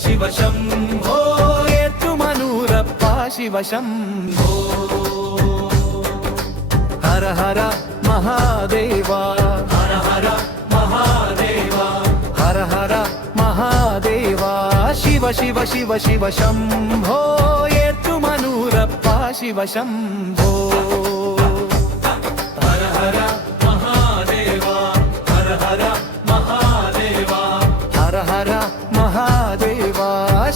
शिव शम्भो एत्तुमनूरप्पा शिव शम्भो हर हर महादेवा हर हर महादेवा हर हर महादेवा शिव शिव शिव शिव शम्भो एत्तुमनूरप्पा शिव शम्भो हर हर महादेवा हर हर महादेवा हर हर महादेवा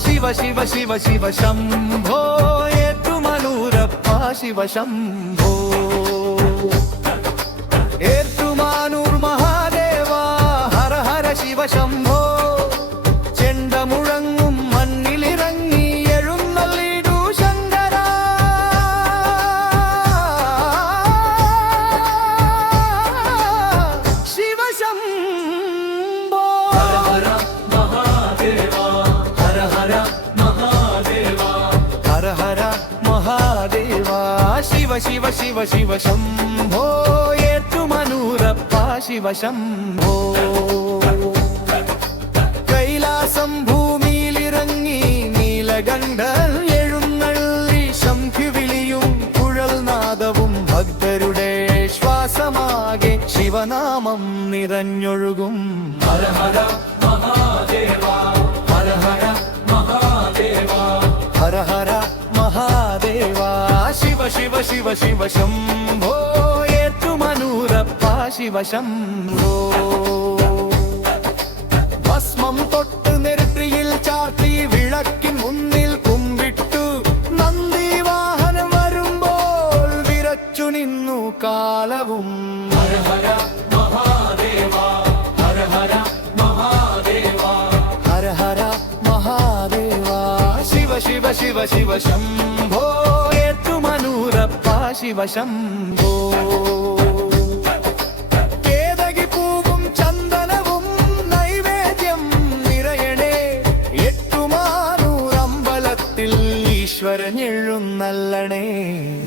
शिव शिव शिव शिव शम्भो एत्तुमनूरप्पा शिव शम्भो एत्तुमानूर महादेवा हर हर शिव शम्भो ചെണ്ടമുഴങ്ങും മണ്ണിലിറങ്ങി എഴുന്നള്ളിടൂ ശങ്കര ശിവശംഭോ ഹര ഹര മഹാദേവ ഹര ഹര മഹാദേവ ഹര ഹര മഹാദേവ ശിവ ശിവ ശിവ ശിവ ശംഭോ ഏത്തുമനൂരപ്പ ശിവ ശംഭോ കൈലാസം ഭൂമിയിലിറങ്ങി നീലകണ്ഠൻ എഴുന്നള്ളി ശംഖുവിളിയും കുഴൽനാദവും ഭക്തരുടെ ശ്വാസമാകെ ശിവനാമം നിറഞ്ഞൊഴുകും ഹര ഹര മഹാദേവ ഹര ഹര മഹാദേവ ഹര ഹര മഹാദേവ ശിവ ശിവ ശിവ ശിവ ശംഭോ ഏത്തുമനൂരപ്പ ശിവ ശംഭോ ഭസ്മം തൊട്ട് നെറുകയിൽ ചാർത്തി വിളക്കിൻ മുന്നിൽ കുമ്പിട്ടു നന്ദി വാഹനം വരുമ്പോൾ വിറച്ചു നിന്നു കാലവും ഹര ഹര മഹാദേവ ഹര ഹര മഹാദേവ ഹര ഹര മഹാദേവ ശിവ ശിവ ശിവ ശിവ ശംഭോ ഏത്തുമനൂരപ്പ ശിവ ശംഭോ ഈശ്വരനെഴുന്നള്ളണേ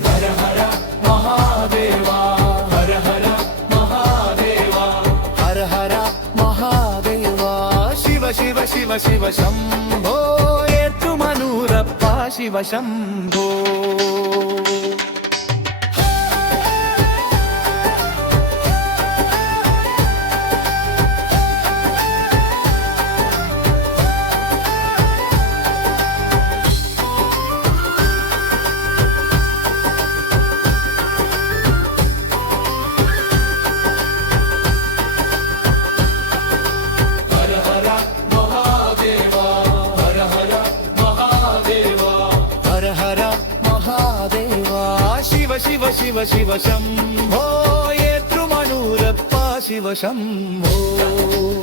ഹര ഹര മഹാദേവ ഹര ഹര മഹാദേവ ഹര ഹര മഹാദേവ ശിവ ശിവ ശിവ ശിവ ശംഭോ ഏത്തുമനൂരപ്പ ശിവ ശംഭോ शिव शिव शिव शम्भो एत्तुमनूरप्पा शिव शम्भो